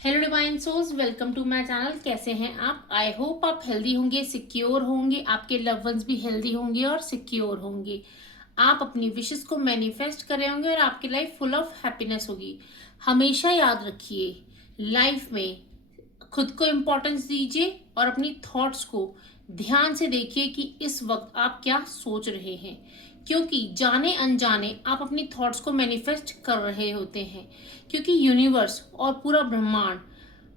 Hello divine souls, welcome to my channel. कैसे हैं आप? आई होप आप हेल्दी होंगे, सिक्योर होंगे, आपके लव वंस भी हेल्दी होंगे और सिक्योर होंगे। आप अपनी विशेस को मैनिफेस्ट कर रहे होंगे और आपकी लाइफ फुल ऑफ हैप्पीनेस होगी। हमेशा याद रखिए, लाइफ में खुद को इम्पोर्टेंस दीजिए और अपनी थॉट्स को ध्यान से देखिए कि इस वक्त आप क्या सोच रहे हैं, क्योंकि जाने अनजाने आप अपनी थॉट्स को मैनिफेस्ट कर रहे होते हैं। क्योंकि यूनिवर्स और पूरा ब्रह्मांड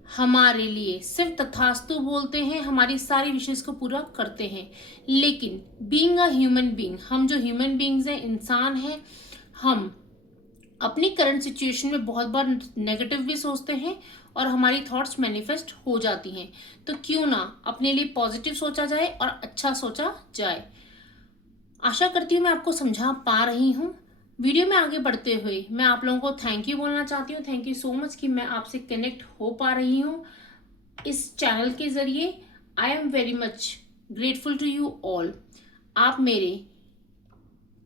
हमारे लिए सिर्फ तथास्तु बोलते हैं, हमारी सारी विशेष को पूरा करते हैं। लेकिन बीइंग अ ह्यूमन बीइंग, हम जो ह्यूमन बीइंग्स हैं, इंसान हैं, हम अपनी करंट सिचुएशन में बहुत बार नेगेटिव भी सोचते हैं और हमारी थॉट्स मैनिफेस्ट हो जाती हैं। तो क्यों ना अपने लिए पॉजिटिव सोचा जाए और अच्छा सोचा जाए। आशा करती हूँ मैं आपको समझा पा रही हूँ। वीडियो में आगे बढ़ते हुए मैं आप लोगों को थैंक यू बोलना चाहती हूँ। थैंक यू सो मच कि मैं आपसे कनेक्ट हो पा रही हूँ इस चैनल के जरिए। I am very much grateful to you all. आप मेरे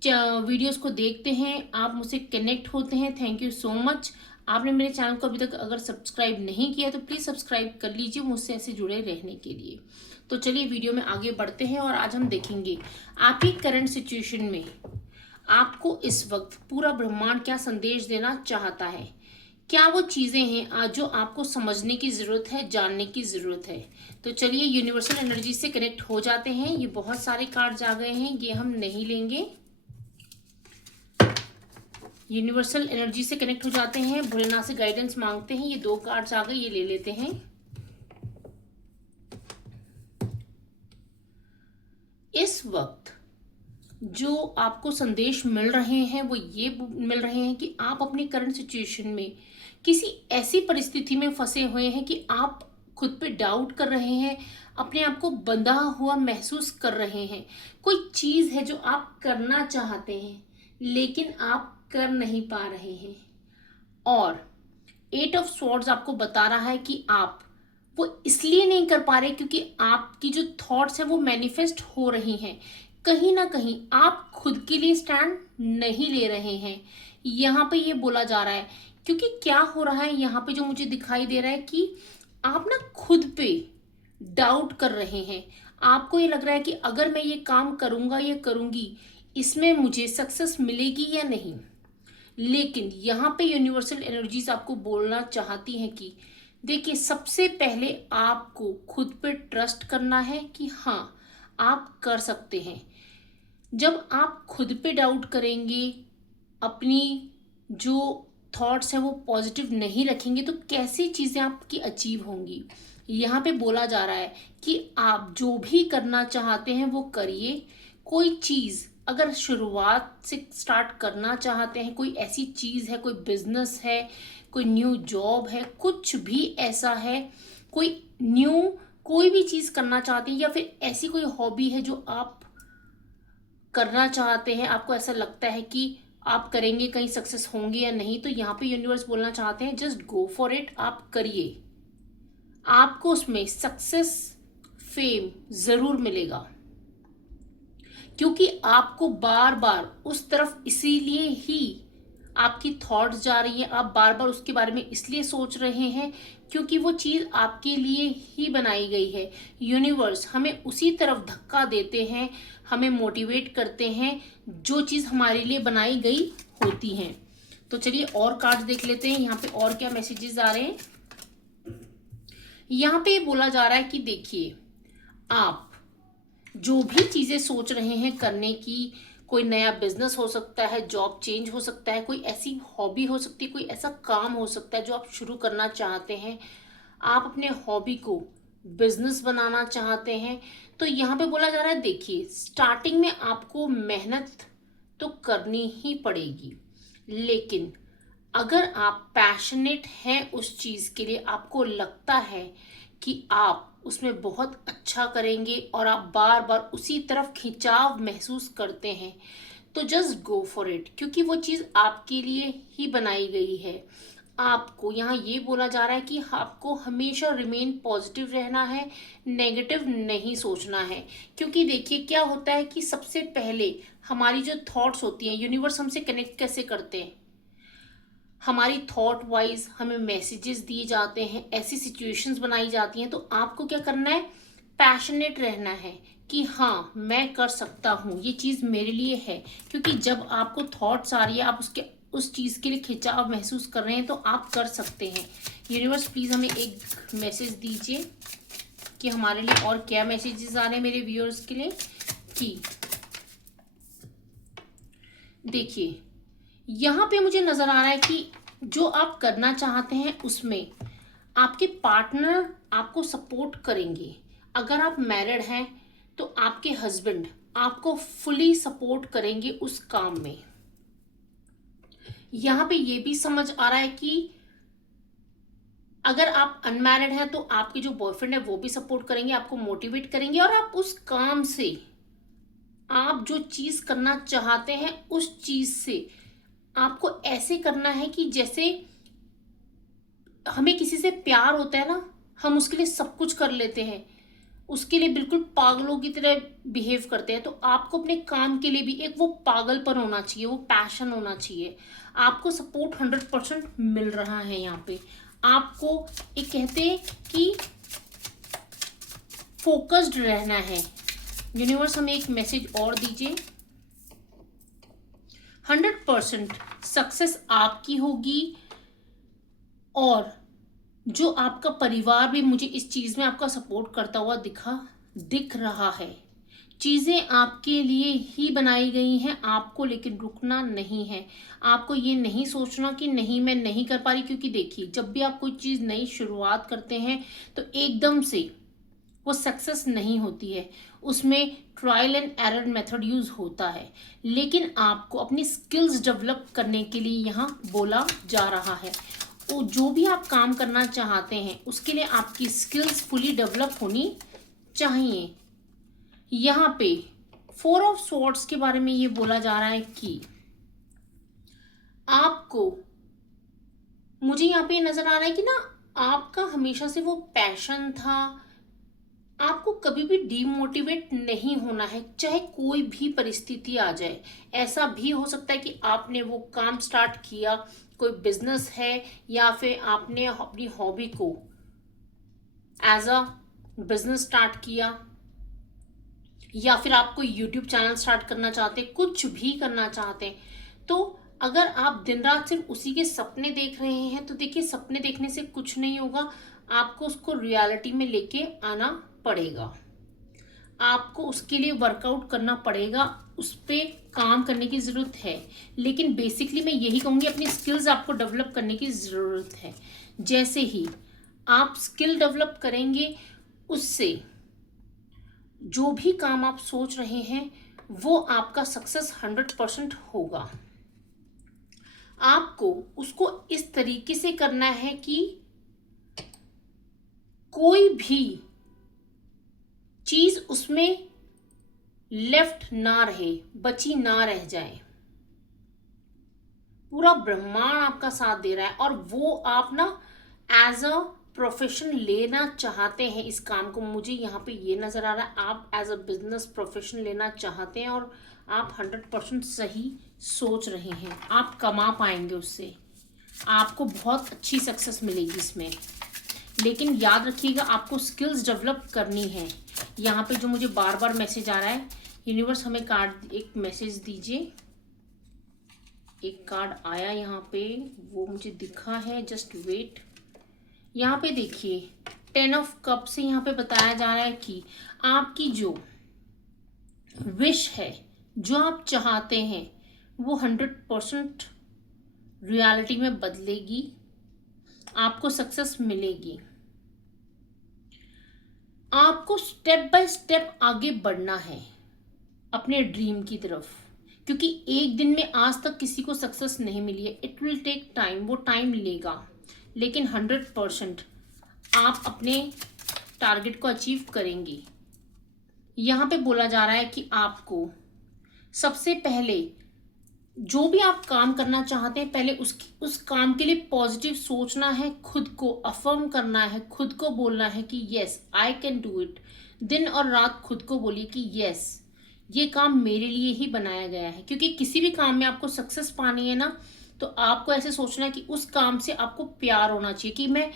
वीडियोस को देखते हैं, आप मुझसे कनेक्ट होते हैं। Thank you so much. आपने मेरे चैनल को अभी तक अगर सब्सक्राइब नहीं किया तो प्लीज़ सब्सक्राइब कर लीजिए मुझसे ऐसे जुड़े रहने के लिए। तो चलिए वीडियो में आगे बढ़ते हैं और आज हम देखेंगे आपकी करंट सिचुएशन में आपको इस वक्त पूरा ब्रह्मांड क्या संदेश देना चाहता है। क्या वो चीज़ें हैं आज जो आपको समझने की ज़रूरत है, जानने की ज़रूरत है। तो चलिए यूनिवर्सल एनर्जी से कनेक्ट हो जाते हैं। ये बहुत सारे कार्ड्स आ गए हैं, ये हम नहीं लेंगे। यूनिवर्सल एनर्जी से कनेक्ट हो जाते हैं, भोलेनाथ से गाइडेंस मांगते हैं। ये 2 कार्ड्स आ गए, ये ले लेते हैं। इस वक्त जो आपको संदेश मिल रहे हैं वो ये मिल रहे हैं कि आप अपनी करंट सिचुएशन में किसी ऐसी परिस्थिति में फंसे हुए हैं कि आप खुद पे डाउट कर रहे हैं, अपने आप को बंधा हुआ महसूस कर रहे हैं। कोई चीज़ है जो आप करना चाहते हैं लेकिन आप कर नहीं पा रहे हैं। और 8 ऑफ स्वॉर्ड्स आपको बता रहा है कि आप वो इसलिए नहीं कर पा रहे क्योंकि आपकी जो थॉट्स है वो मैनिफेस्ट हो रही हैं। कहीं ना कहीं आप खुद के लिए स्टैंड नहीं ले रहे हैं। यहाँ पे ये बोला जा रहा है, क्योंकि क्या हो रहा है यहाँ पे जो मुझे दिखाई दे रहा है कि आप ना खुद पे डाउट कर रहे हैं। आपको ये लग रहा है कि अगर मैं ये काम करूंगा या करूंगी, इसमें मुझे सक्सेस मिलेगी या नहीं। लेकिन यहाँ पे यूनिवर्सल एनर्जीज आपको बोलना चाहती हैं कि देखिए, सबसे पहले आपको खुद पे ट्रस्ट करना है कि हाँ, आप कर सकते हैं। जब आप खुद पे डाउट करेंगे, अपनी जो थॉट्स हैं वो पॉजिटिव नहीं रखेंगे, तो कैसी चीज़ें आपकी अचीव होंगी। यहाँ पे बोला जा रहा है कि आप जो भी करना चाहते हैं वो करिए। कोई चीज़ अगर शुरुआत से स्टार्ट करना चाहते हैं, कोई ऐसी चीज़ है, कोई बिजनेस है, कोई न्यू जॉब है, कुछ भी ऐसा है, कोई न्यू कोई भी चीज़ करना चाहते हैं, या फिर ऐसी कोई हॉबी है जो आप करना चाहते हैं, आपको ऐसा लगता है कि आप करेंगे कहीं सक्सेस होंगे या नहीं, तो यहाँ पे यूनिवर्स बोलना चाहते हैं जस्ट गो फॉर इट, आप करिए। आपको उसमें सक्सेस, फेम ज़रूर मिलेगा, क्योंकि आपको बार बार उस तरफ इसीलिए ही आपकी थॉट्स जा रही हैं। आप बार बार उसके बारे में इसलिए सोच रहे हैं क्योंकि वो चीज़ आपके लिए ही बनाई गई है। यूनिवर्स हमें उसी तरफ धक्का देते हैं, हमें मोटिवेट करते हैं जो चीज़ हमारे लिए बनाई गई होती हैं। तो चलिए और कार्ड्स देख लेते हैं, यहाँ पे और क्या मैसेजेस आ रहे हैं। यहाँ पे बोला जा रहा है कि देखिए, आप जो भी चीज़ें सोच रहे हैं करने की, कोई नया बिजनेस हो सकता है, जॉब चेंज हो सकता है, कोई ऐसी हॉबी हो सकती है, कोई ऐसा काम हो सकता है जो आप शुरू करना चाहते हैं, आप अपने हॉबी को बिजनेस बनाना चाहते हैं। तो यहाँ पे बोला जा रहा है देखिए, स्टार्टिंग में आपको मेहनत तो करनी ही पड़ेगी, लेकिन अगर आप पैशनेट हैं उस चीज़ के लिए, आपको लगता है कि आप उसमें बहुत अच्छा करेंगे और आप बार बार उसी तरफ खिंचाव महसूस करते हैं, तो जस्ट गो फॉर इट, क्योंकि वो चीज़ आपके लिए ही बनाई गई है। आपको यहाँ ये बोला जा रहा है कि आपको हमेशा रिमेन पॉजिटिव रहना है, नेगेटिव नहीं सोचना है। क्योंकि देखिए क्या होता है कि सबसे पहले हमारी जो थॉट्स होती हैं, यूनिवर्स हमसे कनेक्ट कैसे करते हैं, हमारी थॉट वाइज हमें मैसेजेस दिए जाते हैं, ऐसी सिचुएशंस बनाई जाती हैं, तो आपको क्या करना है, पैशनेट रहना है कि हाँ मैं कर सकता हूँ, ये चीज़ मेरे लिए है। क्योंकि जब आपको थॉट्स आ रही है, आप उसके उस चीज़ के लिए खिंचाव महसूस कर रहे हैं, तो आप कर सकते हैं। यूनिवर्स प्लीज़ हमें एक मैसेज दीजिए कि हमारे लिए और क्या मैसेजेस आ रहे हैं मेरे व्यूअर्स के लिए। कि देखिए यहाँ पे मुझे नज़र आ रहा है कि जो आप करना चाहते हैं उसमें आपके पार्टनर आपको सपोर्ट करेंगे। अगर आप मैरिड हैं तो आपके हस्बैंड आपको फुली सपोर्ट करेंगे उस काम में। यहाँ पे ये भी समझ आ रहा है कि अगर आप अनमैरिड हैं तो आपके जो बॉयफ्रेंड है वो भी सपोर्ट करेंगे, आपको मोटिवेट करेंगे, और आप उस काम से, आप जो चीज़ करना चाहते हैं उस चीज़ से आपको ऐसे करना है कि जैसे हमें किसी से प्यार होता है ना, हम उसके लिए सब कुछ कर लेते हैं, उसके लिए बिल्कुल पागलों की तरह बिहेव करते हैं। तो आपको अपने काम के लिए भी एक वो पागलपन होना चाहिए, वो पैशन होना चाहिए। आपको सपोर्ट 100% मिल रहा है यहाँ पे। आपको एक कहते हैं कि फोकस्ड रहना है। यूनिवर्स हमें एक मैसेज और दीजिए। 100% सक्सेस आपकी होगी, और जो आपका परिवार भी मुझे इस चीज़ में आपका सपोर्ट करता हुआ दिख रहा है। चीज़ें आपके लिए ही बनाई गई हैं आपको, लेकिन रुकना नहीं है। आपको ये नहीं सोचना कि नहीं मैं नहीं कर पा रही, क्योंकि देखिए जब भी आप कोई चीज़ नई शुरुआत करते हैं तो एकदम से वो सक्सेस नहीं होती है, उसमें trial and error method use होता है। लेकिन आपको अपनी स्किल्स डेवलप करने के लिए यहाँ बोला जा रहा है। वो जो भी आप काम करना चाहते हैं उसके लिए आपकी स्किल्स फुली डेवलप होनी चाहिए। यहाँ पे 4 ऑफ स्वॉर्ड्स के बारे में ये बोला जा रहा है कि आपको, मुझे यहाँ पे नजर आ रहा है कि ना आपका हमेशा से वो पैशन था, आपको कभी भी डीमोटिवेट नहीं होना है, चाहे कोई भी परिस्थिति आ जाए। ऐसा भी हो सकता है कि आपने वो काम स्टार्ट किया, कोई बिजनेस है, या फिर आपने अपनी हॉबी को एज अ बिजनेस स्टार्ट किया, या फिर आप कोई यूट्यूब चैनल स्टार्ट करना चाहते हैं, कुछ भी करना चाहते हैं। तो अगर आप दिन रात सिर्फ उसी के सपने देख रहे हैं तो देखिए सपने देखने से कुछ नहीं होगा, आपको उसको रियलिटी में लेके आना पड़ेगा। आपको उसके लिए वर्कआउट करना पड़ेगा, उस पर काम करने की ज़रूरत है। लेकिन बेसिकली मैं यही कहूँगी, अपनी स्किल्स आपको डेवलप करने की ज़रूरत है। जैसे ही आप स्किल डेवलप करेंगे, उससे जो भी काम आप सोच रहे हैं वो आपका सक्सेस 100% होगा। आपको उसको इस तरीके से करना है कि कोई भी चीज उसमें लेफ्ट ना रहे, बची ना रह जाए। पूरा ब्रह्मांड आपका साथ दे रहा है, और वो आप ना एज अ प्रोफेशन लेना चाहते हैं इस काम को। मुझे यहाँ पे ये नज़र आ रहा है आप एज अ बिजनेस प्रोफेशन लेना चाहते हैं, और आप 100% सही सोच रहे हैं। आप कमा पाएंगे उससे, आपको बहुत अच्छी सक्सेस मिलेगी इसमें। लेकिन याद रखिएगा आपको स्किल्स डेवलप करनी है। यहाँ पे जो मुझे बार बार मैसेज आ रहा है, यूनिवर्स हमें कार्ड एक मैसेज दीजिए। एक कार्ड आया यहाँ पे, वो मुझे दिखा है, जस्ट वेट। यहाँ पे देखिए 10 ऑफ कप से यहाँ पे बताया जा रहा है कि आपकी जो विश है, जो आप चाहते हैं, वो 100% रियलिटी में बदलेगी, आपको सक्सेस मिलेगी। आपको स्टेप बाय स्टेप आगे बढ़ना है अपने ड्रीम की तरफ, क्योंकि एक दिन में आज तक किसी को सक्सेस नहीं मिली है। इट विल टेक टाइम, वो टाइम लेगा, लेकिन 100% आप अपने टारगेट को अचीव करेंगे। यहाँ पे बोला जा रहा है कि आपको सबसे पहले जो भी आप काम करना चाहते हैं, पहले उस काम के लिए पॉजिटिव सोचना है, खुद को अफर्म करना है, खुद को बोलना है कि yes I can do it. दिन और रात खुद को बोलिए कि यस ये काम मेरे लिए ही बनाया गया है। क्योंकि किसी भी काम में आपको सक्सेस पानी है ना, तो आपको ऐसे सोचना है कि उस काम से आपको प्यार होना चाहिए कि मैं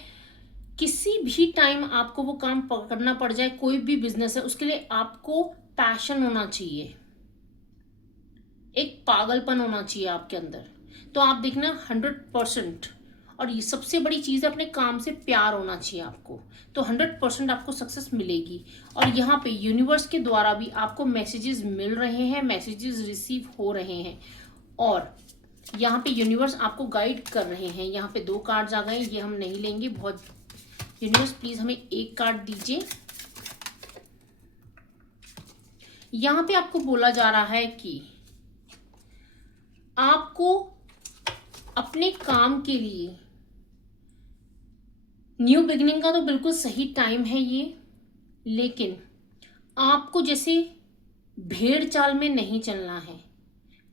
किसी भी टाइम आपको वो काम करना पड़ जाए, कोई भी बिजनेस है उसके लिए आपको पैशन होना चाहिए, एक पागलपन होना चाहिए आपके अंदर। तो आप देखना 100%। और ये सबसे बड़ी चीज़ है, अपने काम से प्यार होना चाहिए आपको, तो 100% आपको सक्सेस मिलेगी। और यहाँ पे यूनिवर्स के द्वारा भी आपको मैसेजेस मिल रहे हैं, मैसेजेस रिसीव हो रहे हैं, और यहाँ पे यूनिवर्स आपको गाइड कर रहे हैं। यहाँ पे 2 कार्ड्स आ गए, ये हम नहीं लेंगे बहुत। यूनिवर्स प्लीज हमें एक कार्ड दीजिए। यहाँ पे आपको बोला जा रहा है कि आपको अपने काम के लिए न्यू बिगिनिंग का तो बिल्कुल सही टाइम है ये, लेकिन आपको जैसे भेड़ चाल में नहीं चलना है,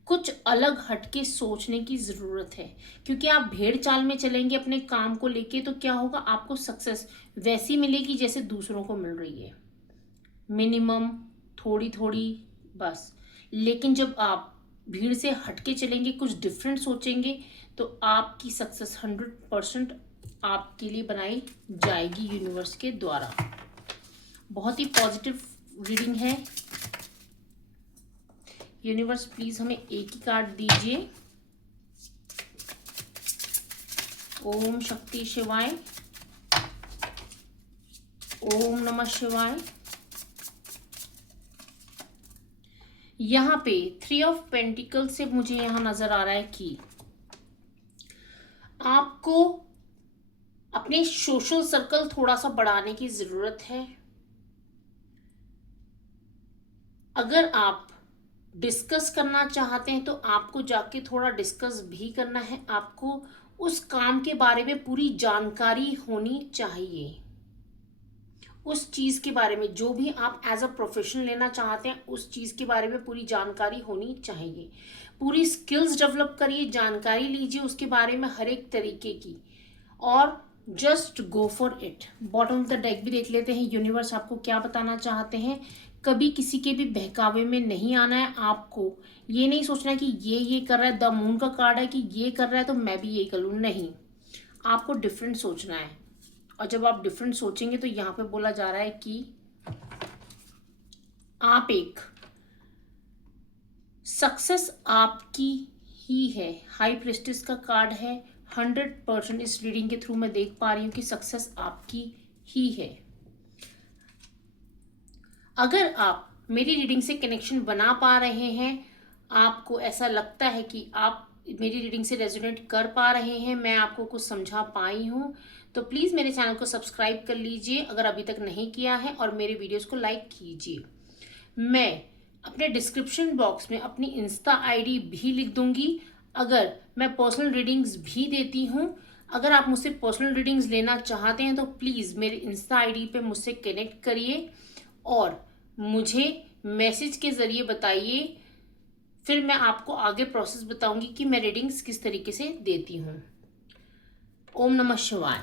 कुछ अलग हटके सोचने की ज़रूरत है। क्योंकि आप भेड़ चाल में चलेंगे अपने काम को लेके तो क्या होगा, आपको सक्सेस वैसी मिलेगी जैसे दूसरों को मिल रही है, मिनिमम, थोड़ी थोड़ी, बस। लेकिन जब आप भीड़ से हटके चलेंगे, कुछ डिफरेंट सोचेंगे, तो आपकी सक्सेस 100% आपके लिए बनाई जाएगी यूनिवर्स के द्वारा। बहुत ही पॉजिटिव रीडिंग है। यूनिवर्स प्लीज हमें एक ही कार्ड दीजिए। ओम शक्ति शिवाय, ओम नमः शिवाय। यहाँ पे 3 ऑफ पेंटिकल से मुझे यहाँ नजर आ रहा है कि आपको अपने सोशल सर्कल थोड़ा सा बढ़ाने की जरूरत है। अगर आप डिस्कस करना चाहते हैं तो आपको जाके थोड़ा डिस्कस भी करना है। आपको उस काम के बारे में पूरी जानकारी होनी चाहिए, उस चीज़ के बारे में जो भी आप एज अ प्रोफेशन लेना चाहते हैं उस चीज़ के बारे में पूरी जानकारी होनी चाहिए। पूरी स्किल्स डेवलप करिए, जानकारी लीजिए उसके बारे में हर एक तरीके की, और just go for it. Bottom of the deck भी देख लेते हैं यूनिवर्स आपको क्या बताना चाहते हैं। कभी किसी के भी बहकावे में नहीं आना है। आपको ये नहीं सोचना है कि ये कर रहा है, द मून का कार्ड है कि ये कर रहा है तो मैं भी यही कर लूँ, नहीं, आपको डिफरेंट सोचना है। और जब आप डिफरेंट सोचेंगे तो यहाँ पे बोला जा रहा है कि आप एक सक्सेस आपकी ही है। हाई प्रेस्टिस का कार्ड है। 100% इस रीडिंग के थ्रू मैं देख पा रही हूँ कि सक्सेस आपकी ही है। अगर आप मेरी रीडिंग से कनेक्शन बना पा रहे हैं, आपको ऐसा लगता है कि आप मेरी रीडिंग से रेजोनेट कर पा रहे हैं, मैं आपको कुछ समझा पाई हूँ, तो प्लीज़ मेरे चैनल को सब्सक्राइब कर लीजिए अगर अभी तक नहीं किया है, और मेरे वीडियोस को लाइक कीजिए। मैं अपने डिस्क्रिप्शन बॉक्स में अपनी इंस्टा आईडी भी लिख दूंगी। अगर मैं पर्सनल रीडिंग्स भी देती हूँ, अगर आप मुझसे पर्सनल रीडिंग्स लेना चाहते हैं तो प्लीज़ मेरे इंस्टा आईडी पे मुझसे कनेक्ट करिए और मुझे मैसेज के ज़रिए बताइए। फिर मैं आपको आगे प्रोसेस बताऊंगी कि मैं रीडिंग्स किस तरीके से देती हूँ। ओम नमः शिवाय।